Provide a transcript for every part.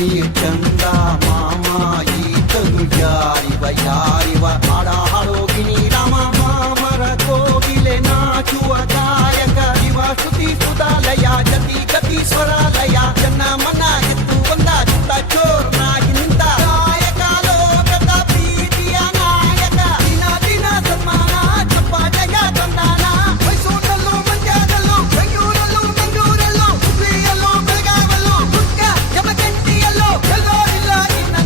ನೀ ಚಂದ ಮಾಮ ಈತನು ಯಾರಿವ ಯಾರಿವ ಹಾಡ ಹಾಡೋಗಿನಿ ರಾಮ ಮಾಮರ ಕೋಗಿಲೆ ನಾಚುವ ಗಾಯಕ ಇವ ಶ್ರುತಿ ಸುಧಾಲಯ ಜತಿ ಗತಿ ಸ್ವರಾಲಯ ಜನ ಮನ ಎತ್ತು ಒಂದ ಚಿತ್ತ ಚೋರ್ ನಾಗಿ ನಿಂತ ಗಾಯಕ ಲೋಕದ ಪ್ರೀತಿಯ ನಾಯಕ ದಿನ ದಿನ ಸನ್ಮಾನ ಚಪ್ಪಾಟೆಯ ತಂದಾನ ಮೈಸೂರಲ್ಲೂ ಮಂಡ್ಯದಲ್ಲೂ ಬೆಂಗಳೂರಲ್ಲೂ ಮಂಗಳೂರಲ್ಲೂ ಹುಬ್ಳಿಯಲ್ಲೂ ಬೆಳಗಾವಲ್ಲೂ ದುರ್ಗ ಯಮಗಂಟಿಯಲ್ಲೂ ಎಲ್ಲೋ ಇಲ್ಲ ನಿನ್ನ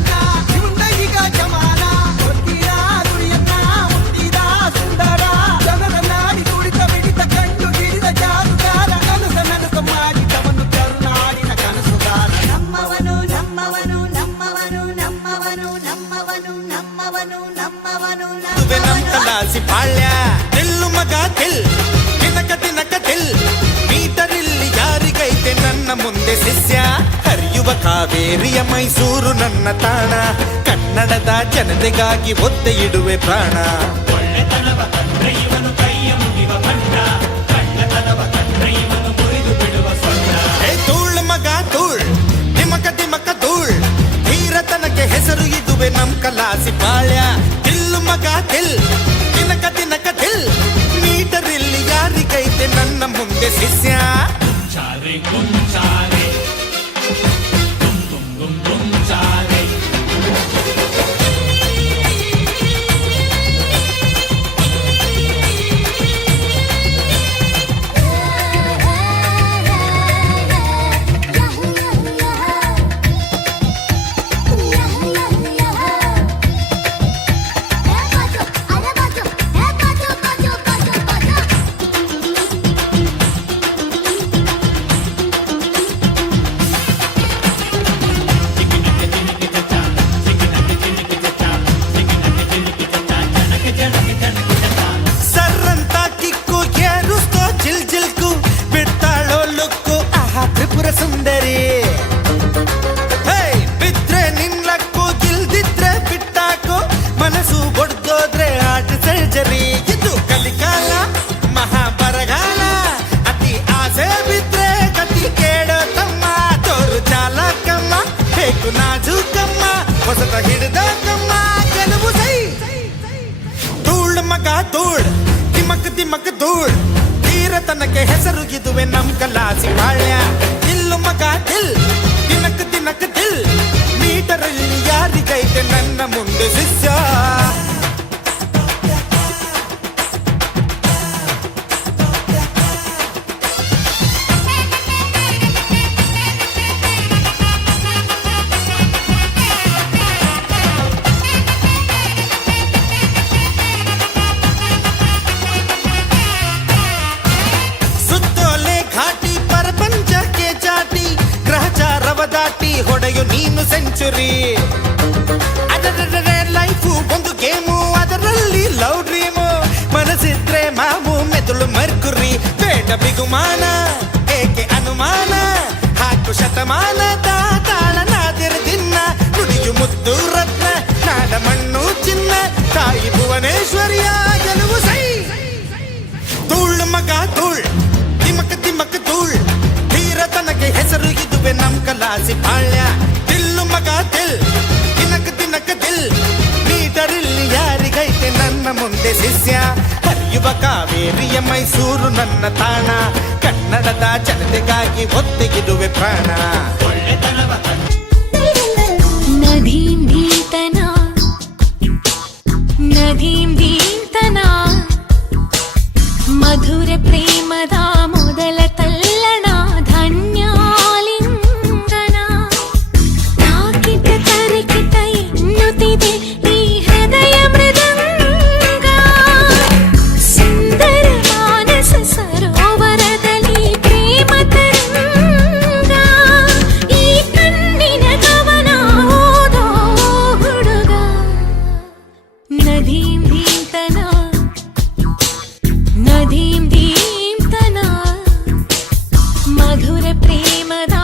ಇವನ್ನ ಈಗ ಜಮಾನ ಹೊತ್ತಿರ ನುಡಿಯನ್ನ ಮುಟ್ಟಿದ ಸುಂದರ ಜನರ ನಾಡಿ ತುಡಿತ ಬಿಡಿತ ಕಂಡು ಹಿಡಿದ ಜಾದುಗಾರ ಕನಸ ನನಸ ಮಾಡಿದವನು ಕರುನಾಡಿನ ಕನಸುಗಾರ ನಮ್ಮವನು ನಮ್ಮವನು ನಮ್ಮವನು ನಮ್ಮವನು ನಮ್ಮವನು ನಮ್ಮವನು ನಮ್ಮವನು ಕಲಾಸಿ ಪಾಳ್ಯ ತಿಲ್ಲು ಮಗ ತಿಲ್ ತಿನಕ ತಿನಕ ತಿಲ್ ಮೀಟರಿಲ್ಲಿ ಯಾರಿಗೈತೆ ನನ್ನ ಮುಂದೆ ಶಿಷ್ಯ ಹರಿಯುವ ಕಾವೇರಿಯ ಮೈಸೂರು ನನ್ನ ತಾಣ ಕನ್ನಡದ ಜನತೆಗಾಗಿ ಒತ್ತೆ ಇಡುವೆ ಪ್ರಾಣ ಒಳ್ಳೆತನವ ಕಂಡ್ರೆ ಇವನು ಕೈಯ ಮುಗಿವ ಬಂಡ ಕಳ್ಳತನವ ಕಂಡ್ರೆ ಇವನು ಮುರಿದು ಬಿಡುವ ಸೊಂಡ ತೂಳ್ ಮಗ ತೂಳ್ ತಿಮಕ ತಿಮಕ ತೂಳ್ ಧೀರತನಕ್ಕೆ ಹೆಸರು ಇದುವೆ ನಮ್ ಕಲಾಸಿ ಪಾಳ್ಯ ತಿಲ್ಲು ಮಗ ತಿಲ್ ತಿನಕ ತಿನಕ ತಿಲ್ ಮೀಟರಿಲ್ಲಿ ಯಾರಿಗೈತೆ ನನ್ನ ಮುಂದೆ ಶಿಷ್ಯ ಚಾರೆ ಚಾರೆ ಚಾರೆ ಸರ್ರಂತ ಕಿಕ್ಕು ಏರುಸ್ತೋ ಜಿಲ್ ಜಿಲ್ಕು ಬಿಡ್ತಾಳೋ ಲುಕ್ಕು ಆಹಾ ತ್ರಿಪುರ ಸುಂದರಿ ಹೇ ಬಿದ್ರೆ ನಿನ್ಲಕ್ಕು ಗಿಲ್ದಿದ್ರೆ ಬಿಟ್ಟಾಕು ಮನಸ್ಸು ಬಡ್ದೋದ್ರೆ ಆರ್ಟ್ ಸರ್ಜರಿ ಇದು ಕಲಿಕಾಲ ಮಹಾಬರಗಾಲ ಅತಿ ಆಸೆ ಬಿದ್ರೆ ಗತಿ ಕೇಳೋ ತಮ್ಮ ತೋರು ಚಾಲಕಮ್ಮ ಬೇಕು ನಾಜೂಕಮ್ಮ ಹೊಸತ ಹಿಡಿದ ಕಮ್ಮ ಗೆಲುವು ಸೈ ಧೂಳ್ ಮಗ ಧೂಳ್ ತಿಮಕ್ ತಿಮಕ್ ಧೂಳ್ ತೀರತನಕ್ಕೆ ಹೆಸರು ಇದುವೆ ನಮ್ ಕಲಾಸಿ ಪಾಳ್ಯ ತಿಲ್ಲು ಮಗ ತಿಲ್ ತಿನಕ್ ತಿನಕ್ ತಿಲ್ ಮೀಟರಲ್ಲಿ ಯಾರಿಗೈತೆ ನನ್ನ ಮುಂದೆ ಶಿಷ್ಯ ಸುತ್ತೋಲೆ ಘಾಟಿ ಪರಪಂಚಕ್ಕೆ ಚಾಟಿ ಗ್ರಹಚಾರವ ದಾಟಿ ಹೊಡೆಯು ನೀನು ಸೆಂಚುರಿ ಅದರ ಲೈಫು ಒಂದು ಗೇಮು ಅದರಲ್ಲಿ ಲವ್ ಡ್ರೀಮು ಮನಸ್ಸಿದ್ರೆ ಮಾವು ಮೆದುಳು ಮರ್ಕುರಿ ಬೇಡ ಬಿಗುಮಾನ ಏಕೆ ಅನುಮಾನ ಹಾಕು ಶತಮಾನದ ತಾಳನಾದಿರ ದಿನ ನುಡಿಯು ಮುದ್ದು ರತ್ನ ನಾಡ ಮಣ್ಣು ಚಿನ್ನ ತಾಯಿ ಭುವನೇಶ್ವರಿಯ ಗೆಲುವು ಸೈ ಧೂಳ್ ಮಗ ಧೂಳ್ ತಿಮಕ ತಿಮಕ ಧೂಳ್ ಧೀರತನಕ್ಕೆ ಹೆಸರು ಇದುವೆ ನಮ್ ಕಲಾಸಿ ಪಾಳ್ಯ ತಿಲ್ಲು ಮಗ ತಿಲ್ ತಿನಕ ತಿನಕ ತಿಲ್ ಮೀಟರಿಲ್ಲಿ ಯಾರಿಗೈತೆ ನನ್ನ ಮುಂದೆ ಶಿಷ್ಯ ಹರಿಯುವ ಕಾವೇರಿಯ ಮೈಸೂರು ನನ್ನ ತಾಣ ಕನ್ನಡದ ಜನತೆಗಾಗಿ ಒತ್ತೆಗಿಡುವೆ ಪ್ರಾಣ ಒಳ್ಳೆತನವ ನದೀಂ ಧೀತನ ನದೀಂ ಧೀತನ ಮಧುರ ಪ್ರೇಮದ ಮೊದಲ ತಲ್ಲಣ ಧನ್ಯಾಲಿಂಗನ ತಾಕಿತ ತರಿಕಿತ ಎನ್ನುತ್ತಿದೆ ಈ ಹೃದಯ ಮೃದಂಗ ಸುಂದರ ಮಾನಸ ಸರೋವರದಲ್ಲಿ ಪ್ರೇಮ ತರಂಗ ಈ ಕಣ್ಣಿನ ಕವನ ಓದೋ ಹುಡುಗ ನದೀಂ ಧೀತನ ನದೀಂ ಧೀಮ್ತನ ಮಧುರ ಪ್ರೇಮದ